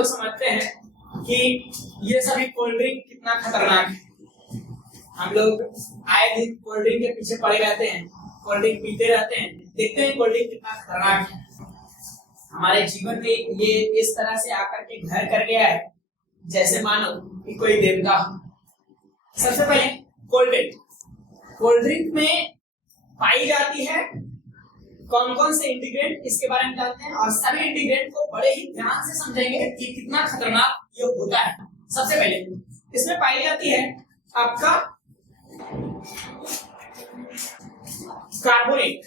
लोग समझते हैं कि ये सभी कोल्ड ड्रिंक कितना खतरनाक है। हम लोग आए दिन कोल्ड ड्रिंक के पीछे पड़े रहते हैं, कोल्ड ड्रिंक पीते रहते हैं, देखते हैं कोल्ड ड्रिंक कितना खतरनाक है। हमारे जीवन में ये इस तरह से आकर के घर कर गया है जैसे मानो कि कोई देवता हो। सबसे पहले कोल्ड ड्रिंक में पाई जाती है कौन कौन से इंग्रेडिएंट, इसके बारे में जानते हैं और सभी इंग्रेडिएंट को बड़े ही ध्यान से समझेंगे कि कितना खतरनाक ये होता है। सबसे पहले इसमें पाई जाती है आपका कार्बोनेट।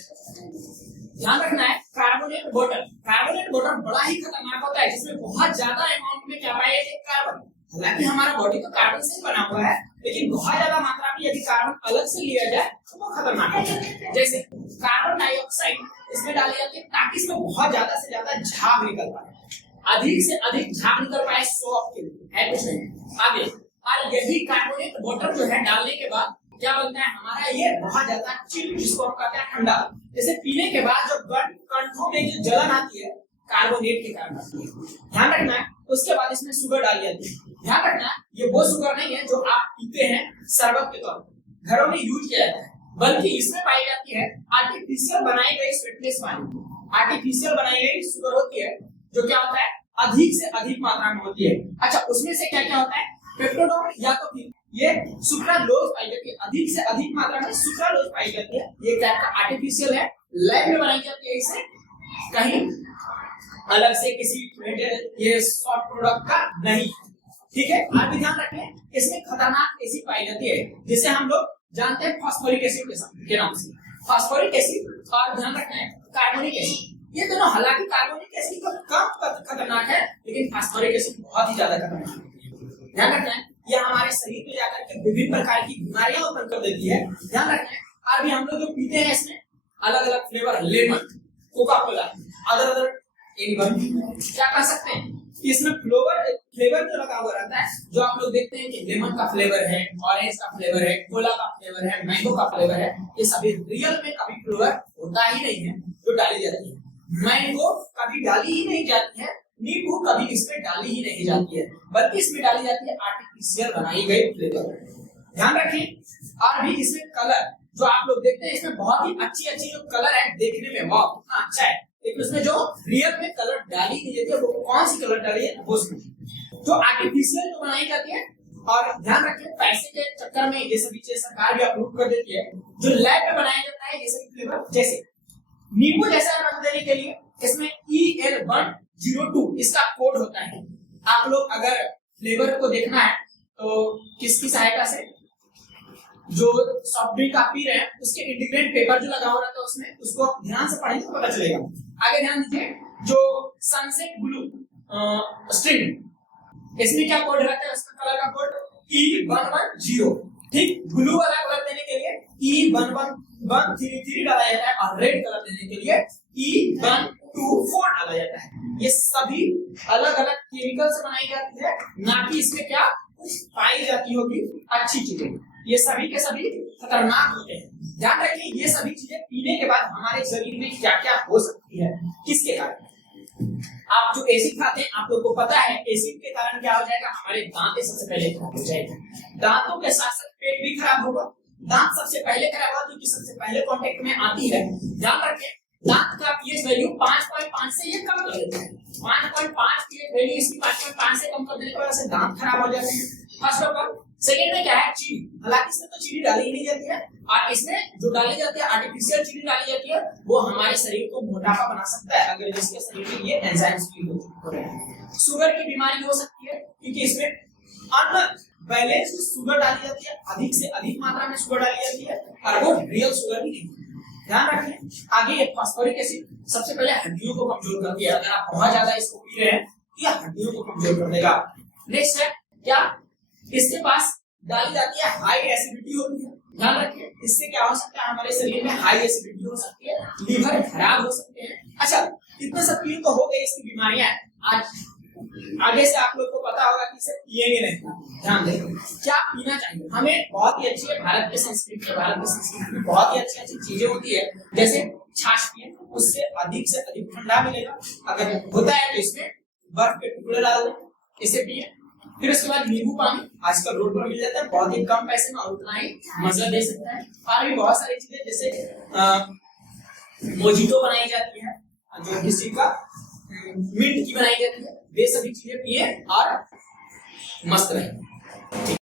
ध्यान रखना है, कार्बोनेट वाटर बड़ा ही खतरनाक होता है जिसमें बहुत ज्यादा अमाउंट में क्या पाया जाता है, कार्बन। हालांकि हमारा बॉडी तो कार्बन से ही बना हुआ है, लेकिन बहुत ज्यादा मात्रा में यदि कार्बन अलग से लिया जाए तो वो खतरनाक है। जैसे कार्बन डाइऑक्साइड इसमें डाली जाती है ताकि इसमें बहुत ज्यादा से ज्यादा झाग निकल पाए, अधिक से अधिक झाग निकल पाए, शो ऑफ के लिए है कुछ नहीं आगे। और यही कार्बोनेट वाटर जो है डालने के बाद क्या बनता है हमारा, ये बहुत ज्यादा चिल, जिसको हम कहते हैं ठंडा। जैसे पीने के बाद जो कंठों में जो जलन आती है कार्बोनेट के कारण आती है। ध्यान रखना है। उसके बाद इसमें शुगर डाली जाती है। ध्यान रखना है, ये वो शुगर नहीं है जो आप पीते हैं शरबत के तौर पर, घरों में यूज किया जाता है, बल्कि इसमें पाई जाती है आर्टिफिशियल बनाई गई स्वीटनेस वाली, आर्टिफिशियल बनाई गई शुगर होती है जो क्या होता है अधिक से अधिक मात्रा में होती है। अच्छा, उसमें से क्या क्या होता है, पेप्टोडोन या तो फिर ये सुक्रालोज पाई जाती है, अधिक से अधिक मात्रा में सुक्रालोज पाई जाती है। ये टाइप का आर्टिफिशियल है, लैब में बनाई जाती है, इसे कहीं अलग से किसी ये सॉफ्ट प्रोडक्ट का नहीं। ठीक है, आप भी ध्यान रखें, इसमें खतरनाक एसिड पाई जाती है जिसे हम लोग जानते हैं फास्फोरिक एसिड के नाम से, फास्फोरिक एसिड। और ध्यान रखना है कार्बोनिक एसिड, ये दोनों, हालांकि कार्बोनिक एसिड तो कम खतरनाक है लेकिन फास्फोरिक एसिड बहुत ही ज्यादा खतरनाक है। ध्यान रखना है, ये हमारे शरीर में जाकर के विभिन्न प्रकार की बीमारियां उत्पन्न कर देती है। ध्यान रखना है, अभी हम लोग जो पीते हैं इसमें अलग अलग flavour, lemon, Coca Cola, other क्या कर सकते हैं, इसमें फ्लेवर जो लगा हुआ रहता है, जो आप लोग देखते हैं कि लेमन का फ्लेवर है, ऑरेंज का फ्लेवर है, कोला का फ्लेवर है, मैंगो का फ्लेवर है, ये सभी रियल में कभी फ्लेवर होता ही नहीं है जो डाली जाती है। मैंगो कभी डाली ही नहीं जाती है, नींबू कभी इसमें डाली ही नहीं जाती है, बल्कि इसमें डाली जाती है आर्टिफिशियल बनाई गई फ्लेवर। ध्यान रखें। और भी इसमें कलर जो आप लोग देखते हैं, इसमें बहुत ही अच्छी जो कलर है, देखने में वाह कितना अच्छा है, लेकिन उसमें जो रियल में कलर डाली नहीं जाती है वो कौन सी कलर डाली है, वो जो आर्टिफिशियल जो बनाई जाती है। और ध्यान रखें, पैसे के चक्कर में ये सभी चीजें सरकार भी अप्रूव कर देती है। जो लैब में बनाया जाता है ये सभी फ्लेवर, जैसे नींबू जैसा रंग देने के लिए इसमें EL102 इसका कोड होता है। आप लोग अगर फ्लेवर को देखना है तो किसकी सहायता से, जो सॉफ्ट ड्रिंक आप पी रहे हैं उसके इंग्रेडिएंट पेपर जो लगा हुआ रहता है उसमें, उसको ध्यान से पढ़ेंगे तो पता चलेगा। आगे ध्यान दीजिए, जो सनसेट ब्लू स्ट्रिंग, इसमें क्या कोड रहता है, उसका कलर का कोड E110। ठीक, ब्लू वाला कलर देने के लिए E11133 डाला जाता है और रेड कलर देने के लिए E124 डाला जाता है। ये सभी अलग अलग केमिकल से बनाई जाती है, ना कि इसमें क्या कुछ पाई जाती होगी अच्छी चीजें। ये सभी के सभी खतरनाक होते हैं। ध्यान रखिए, ये सभी चीजें पीने के बाद हमारे शरीर में क्या क्या हो सकती है, किसके कारण। आप जो एसिड खाते हैं, आप लोगों को पता है एसिड के कारण क्या हो जाएगा, हमारे दांत सबसे पहले खराब हो जाएगा, दांतों के साथ साथ पेट भी खराब होगा। दांत सबसे पहले खराब होगा क्योंकि सबसे पहले कांटेक्ट में आती है। ध्यान रखें, दांत का पीएच वैल्यू 5.5 से ये कम कर देता है, 5.5 पीएच वैल्यू इसकी 5.5 से कम कर देने की वजह से दांत खराब हो जाते हैं। First of all. सेकेंड में क्या है, चीनी। हालांकि इसमें तो चीनी डाली ही नहीं जाती है, और इसमें जो डाली जाती है आर्टिफिशियल चीनी डाली जाती है, वो हमारे शरीर को मोटापा बना सकता है अगर जिसके शरीर में ये एंजाइम्स हो रहे हैं। शुगर की बीमारी हो सकती है क्योंकि इसमें अनबैलेंस शुगर डाली जाती है, अधिक से अधिक मात्रा में शुगर डाली जाती है, और वो रियल शुगर भी नहीं। ध्यान रखें। आगे ये फास्फोरिक एसिड सबसे पहले हड्डियों को कमजोर करती है। अगर आप बहुत ज्यादा इसको पी रहे हैं तो ये हड्डियों को कमजोर कर देगा। नेक्स्ट है क्या, इसके पास डाली जाती है हाई एसिडिटी होती है। ध्यान रखिए, इससे क्या हो सकता है, हमारे शरीर में हाई एसिडिटी हो सकती है, लीवर खराब हो सकते हैं। अच्छा, इतने सब पीन तो हो गए इसकी बीमारियां। आज आगे से आप लोग को पता होगा कि इसे पिएंगे नहीं। ध्यान दें, क्या पीना चाहिए हमें, बहुत ही अच्छी है भारत की संस्कृति में बहुत ही अच्छी अच्छी चीजें होती है। जैसे छाछ पिए, उससे अधिक से अधिक ठंडा मिलेगा। अगर होता है तो इसमें बर्फ के टुकड़े डाल दें, इसे पिए। फिर उसके बाद नींबू पानी आजकल रोड पर मिल जाता है, बहुत ही कम पैसे में और उतना ही मजा दे सकता है। और भी बहुत सारी चीजें जैसे मोजितो बनाई जाती है, जो किसी का मिंट की बनाई जाती है, वे सभी चीजें पिए और मस्त रहे।